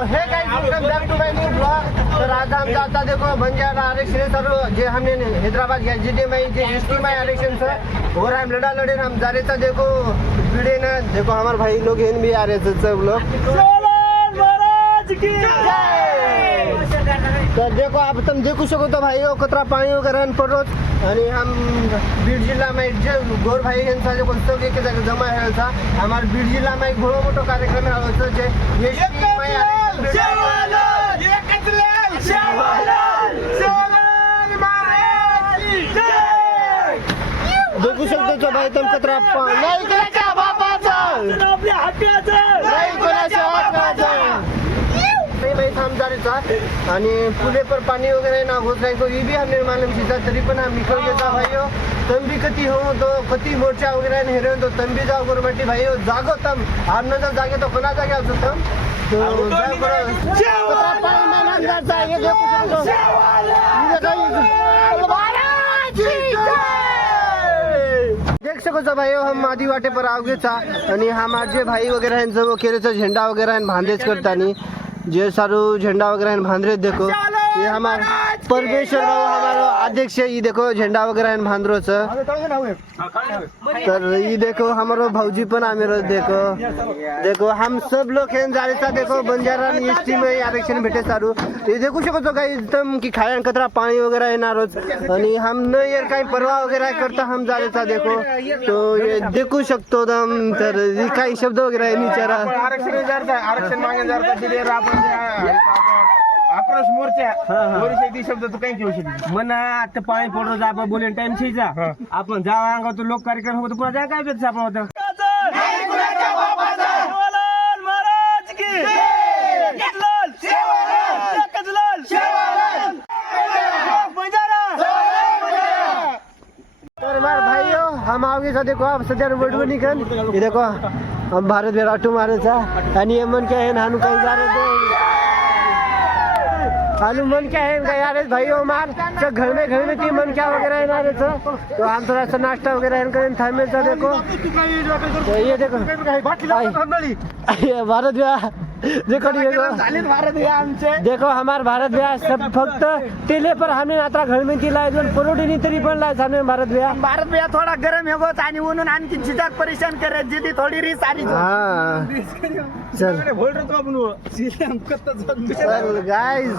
हे guys welcome back to my new blog. तर आज आमचा आता देखो बंजारा आरक्षण सर्व जे हमने हैदराबाद या जिले में जे एसटी में आरक्षण से हो रहा है लड़ा लड़े हम जा रहे थे देखो वीडियो ना देखो हमारे भाई लोग इन भी आ रहे थे सब लोग। तर देखो आप तुम देखू शको तो भाई कतरा पाणी वगैरे पडत आणि हम बीड जिल्हा में जे गोर भाई यांचा जे कोणतो एक जागा जमा व्हायचा आम्हाला बीड जिल्हा में एक घोडो मोठो कार्यक्रम होतो जे एसटी देखू शकतो तो भाई तुम कतरा नाही कोणाच्या बापाचा आपल्या हक्काचं नाही कोणाच्या हक्काचं थांब जा रहे था आणि पुले पर पानी वगैरह ना घुस रहे तो ये भी हमने मालूम सीधा तरी पण हम निकल गए था भाइयों तुम भी कति हो तो कति मोर्चा वगैरह नहीं रहे तो तुम भी जाओ गोरमटी भाइयों जागो तुम आप न जागे तो कोना जागे आप तुम तो पानी में ना जाता है ये देखो देख सको तो भाइयों हम आदि वाटे पर आओगे था आणि हमारे भाई वगैरह हैं सब केरेचा झंडा वगैरह भांदेज करतानी जे सारू झंडा वगैरह भांदरे देखो ये हमारे परमेश्वर भाऊ हमारा अध्यक्ष ये देखो झंडा वगैरह भांदरो तर ये देखो हमारो भाऊजी पण आमेरो देखो हम सब लोग हैं जा रहे देखो बंजारा एसटी में आरक्षण भेटे सारू ये देखू शको तो काही एकदम की खायन कतरा पाणी वगैरह येणार रोज आणि हम न ये काही परवा वगैरह करता हम जा रहे देखो तो ये देखू शकतो हम तर काही शब्द वगैरह निचारा आरक्षण मागे जाता आक्रोश मोर्चा शब्द तू काही घेऊ शकतो म्हणा आता पाणी पडतो आपण बोलेन टाइम शिजा आपण जावा अंगा तो लोक कार्यक्रम होतो पुन्हा जा काय भेटत आपण होतं भाइयों हम आगे सा देखो आप सदर वर्ड निकल ये देखो हम भारत में राटू मारे था आणि ये मन क्या है नानू कहीं जा रहे थे आलू मन क्या है यार भाइयों हमार सब घर में ती मन क्या वगैरह है ना तो हम थोड़ा सा नाश्ता वगैरह करें थामे सा देखो तो ये देखो भारत विवाह देखो देखो हमारे भारत विवाह सब फक्त तेले पर हमने आता घर में तिला परोडी तरी पण लाय हमने भारत विवाह थोडा गरम है बहुत आणि म्हणून आणखी चिजार परेशान करे जिथे थोडी रीस आली हां चल बोल रहे तो आपण चल गाइस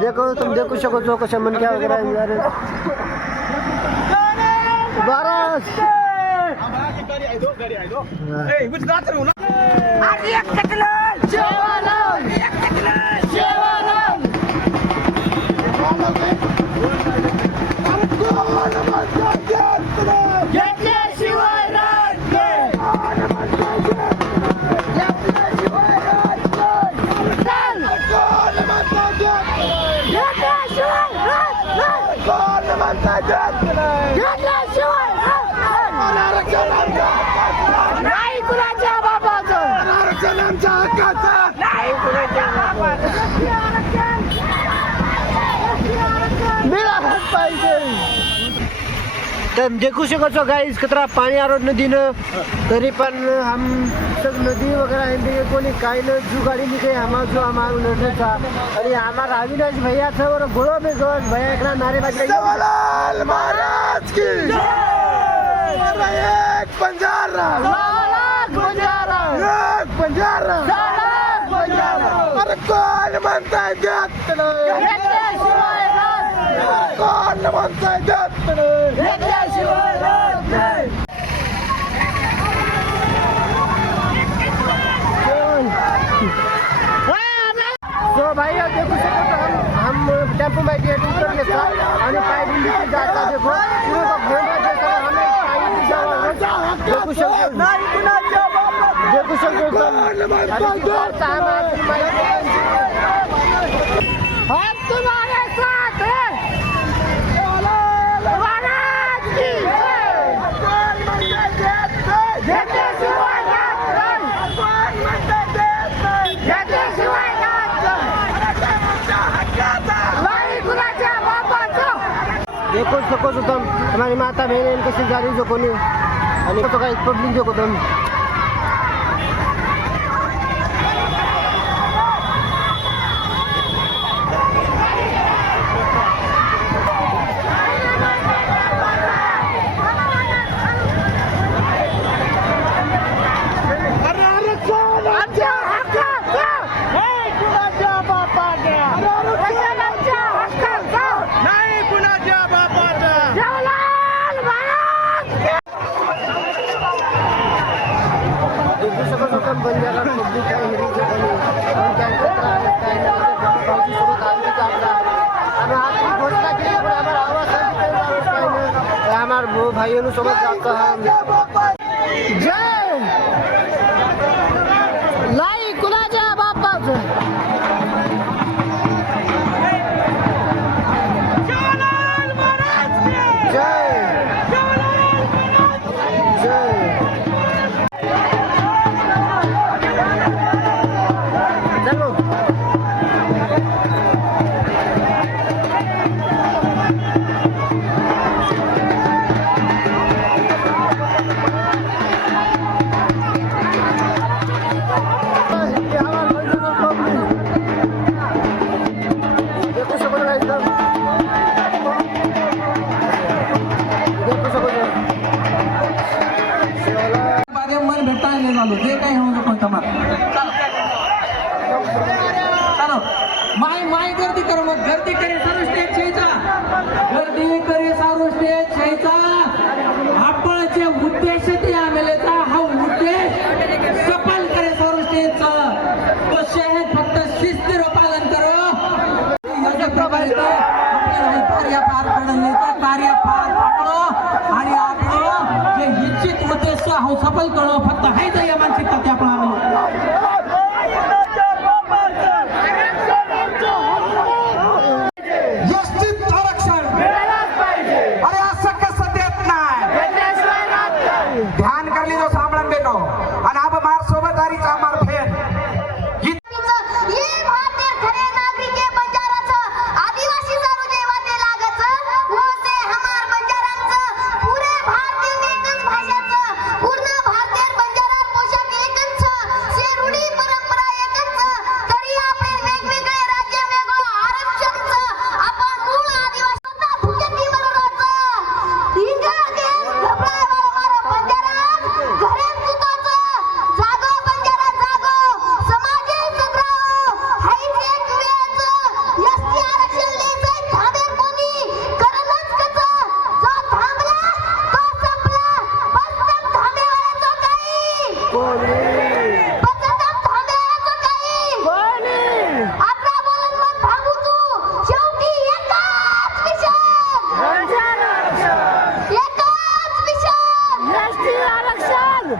देखो तुम देखो शको तो कशा मन क्या वगैरह यार बारस गाड़ी आई दो ए गुजरात रे ना अरे एक टकला जेवालन एक टकला जेवालन शिवाय नाही कुणाच्या बापाचं आरक्षण आमच्या हक्काचं नाही कुणाच्या बापाचं मिळालं पाहिजे तर देखू शकतो गाइस कतरा पाणी आरो नदीनं तरी पण हम सब नदी वगैरह है कोणी काय न जुगाड़ी निके हमार जो हमार नदी था आणि हमार अविनाश भैया था और घोड़ो में जो भैया एकरा नारेबाजी जवाहरलाल महाराज की जय एक बंजारा बंजारा एक बंजारा अरे कोण म्हणताय देत कोण म्हणताय देत तो भाई देखो हम टेम्पो में उतर के साथ आणि पाय दिल्ली से जाता देखो पूरे तो घोड़ा जैसा हमें पाई भी जाओ देखो शंकर नहीं कुणाच्या बाबा देखो शंकर हम तुम्हारे साथ हैं महाराज की देखो सको तो तुम हमारी माता बहन कशी जा रही जो कोणी आणि तो काही पब्लिक जो को तुम भाइयों सोबत जातो आहात. जय लाई कुणाच्या बापाचं. जय जय चलो. मन भेटायला झालो जे काही होऊ कोणता मार चालो माय माय गर्दी करो मग गर्दी करे सर्व स्टेज छेचा गर्दी करे सर्व स्टेज छेचा आपणचे उद्देश ते आमेलेचा हा उद्देश सफल करे सर्व स्टेजचा तो शहर फक्त शिस्तीर पालन करो योग्य प्रकारे कार्य पार पडण्याचा कार्य पार पाडो आणि आपण जे इच्छित उद्देश हा सफल करो फक्त हाय तर या मानसिकता ते आपण यष्टित आरक्षण अरे असं कसं देत नाही ध्यान करली जो सांभाळून देतो आणि आप मार सोबत आरीचा मार फेर ये भारतीय खरे नागरिक है बंजाराचं आदिवासी सारू जेव्हा ते लागायचं वसे हमार बंजारांचं पुरे भारतीय एकच भाषाचं पूर्ण भारतीय बंजारा पोशाख एकच से रूढी परंपरा एकच तरी आपण वेगवेगळे राज्य वेगळं आरक्षणचं आपण मूळ आदिवासी स्वतः भुजती बरोबरचं इंगा गेम घबराय मारा बंजारा घरे सुताचं जागो बंजारा जागो समाजे सत्राओ हाईट एक वेळचं एसटी आरक्षण द्यायचंय थांबेल कोणी करणंच कसं जो थांबला तो संपला बस थांबेवाल्याचं काही आपला बोलून मग थांबू तू शेवटी एकाच मिशन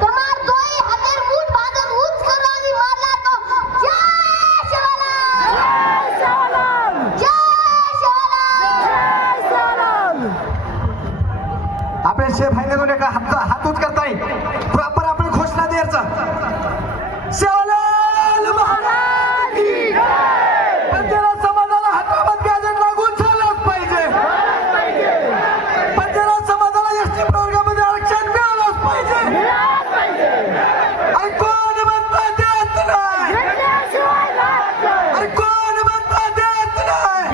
तुम्हार दोई हातेर मूठ बांधून उंच करून आणि मारला तो जय शिवराम जय शिवराम. आपण शेफ आहे ना का हात उच करताय प्रॉपर आपण घोषणा द्यायचं शिवलाल महाराज की बंजारा समाजाला हातामध्ये गॅजेट लागून झालंच पाहिजे बंजारा समाजाला एसटी प्रवर्गामध्ये आरक्षण मिळालंच पाहिजे अरे कोण म्हणता देत नाही अरे कोण म्हणता देत नाही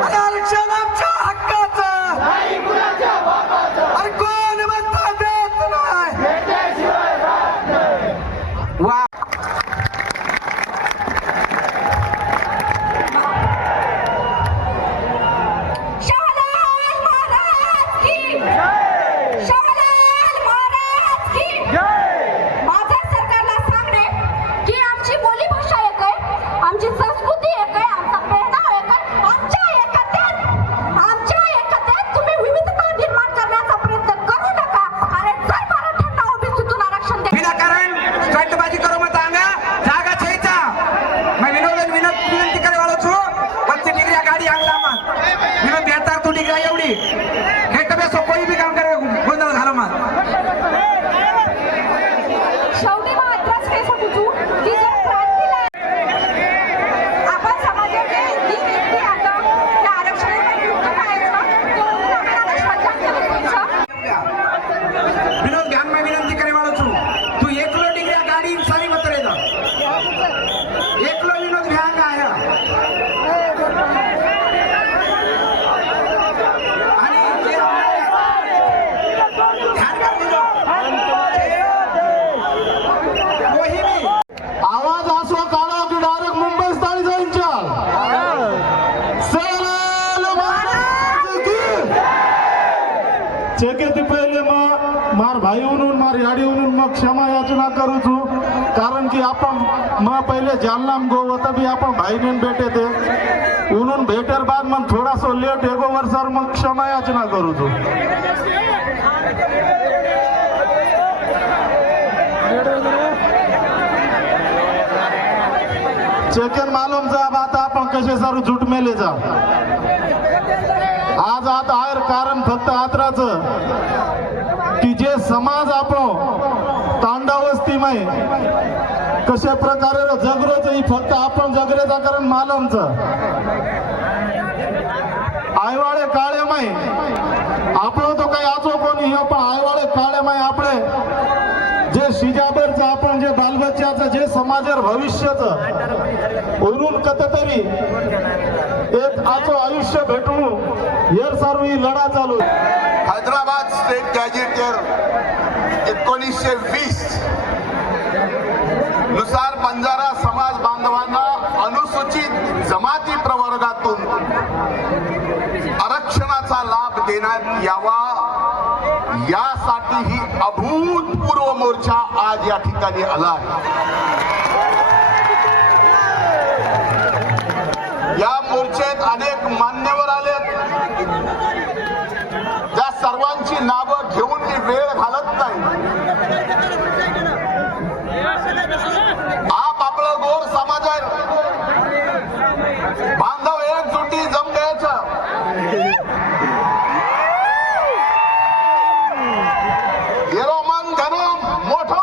अरे आरक्षण आमच्या हक्काचं अरे कोण म्हणता देत नाही वा शिवलाल महाराज की शिवलाल महाराज की माझा सरकारला सांगणे की आमची बोली भाषा एक आहे आमची संस्कृती एक आहे आमचा पेहराव एक आहे आमच्या एकत्यात तुम्ही विविधता निर्माण करण्याचा प्रयत्न करू नका अरे जर मराठ्यांना ओबीसीतून आरक्षण द्या विनाकारण स्टंटबाजी करू मत आंगा जागा छेचा मैं विनंती करे वालो छु बच्चे डिग्री गाड़ी आंगला मत विनोद बेहतर तू डिग्री एवढी हे कबे सो कोई भी काम करे गोंधळ घालो मत शेवटी मात्रच हे सांगू की जर क्रांतीला आपण समाजाचे जी व्यक्ती आता त्या आरक्षणाला विरुद्ध पाहायचं तो आपल्याला श्रद्धांजली द्यायचं. विनोद ध्यान में विनंती करे वालो छु तू एकलो डिग्री गाड़ी सारी मत रे जा एकलो विनोद भ्यांग आया आणि जे ध्यान कर दिलो मोहिनी आवाज असो काढा की डायरेक्ट मुंबई स्थानी जाईन चाल. शिवलाल महाराज की चेके ते पहिले मार भाई म्हणून मार याडी म्हणून मग क्षमा याचना करू છું कारण की अपन मैं पहले जालना में गो वो तभी अपन भाई ने बेटे थे उन्होंने भेटर बाद मन थोड़ा सा लेट एगो वर्षर में क्षमा याचना करू तू चेकन मालूम जा आता आपण कसे सारू झूट मेले जा आज आता आहे कारण फक्त आत्राच की जे समाज आपण तांडावस्तीमय कशा प्रकारे जगरोच ही फक्त आपण जगरेचा कारण मालमच आईवाळे काळेमय आपण तो काही आजो कोणी हे पण आईवाळे काळेमय आपले जे शिजाबरचं आपण जे बालबच्चाचं जे समाजर भविष्याचं म्हणून कततरी एक आजो आयुष्य भेटून यार सर्व ही लढा चालू हैदराबाद स्टेट गॅजेटियर 1920 नुसार बंजारा समाज बांधवांना अनुसूचित जमाती प्रवर्गातून आरक्षणाचा लाभ देण्यात यावा यासाठी ही अभूतपूर्व मोर्चा आज या ठिकाणी आला आहे। या मोर्चेत अनेक मान्यवर आलेत ज्या सर्वांची नावं घेऊन मी वेळ घालत नाही आप आपलं गोर समाज आहे बांधव एकजुटी जम द्यायचं येरो मन घनम मोठं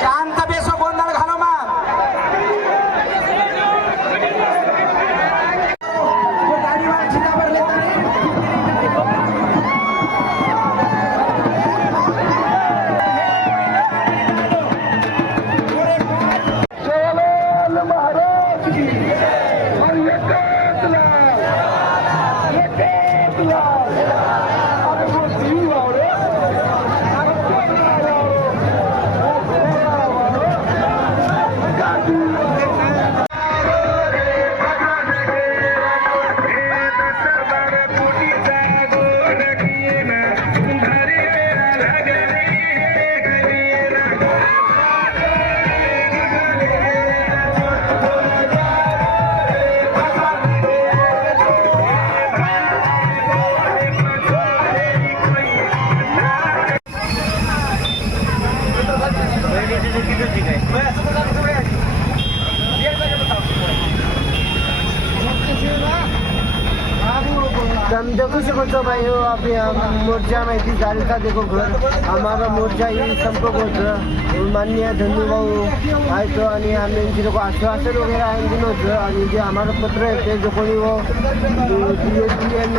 शांत बेसो गोंधळ घालो मा हम देखो सको तो भाई हो अभी हम मोर्चा में इतनी गाड़ी का देखो घर हमारा मोर्चा ये सबको बोलतो माननीय धन्यू भाऊ आहे तो आणि आम्ही यांची लोक आश्वासन वगैरे आहे दिलं आणि जे आम्हाला पत्र आहे ते जो कोणी वो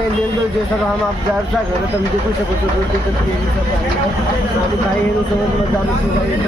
लिहिलं जे सगळं हम आप जारचा घर तुम्ही देखू शकतो आणि काही समज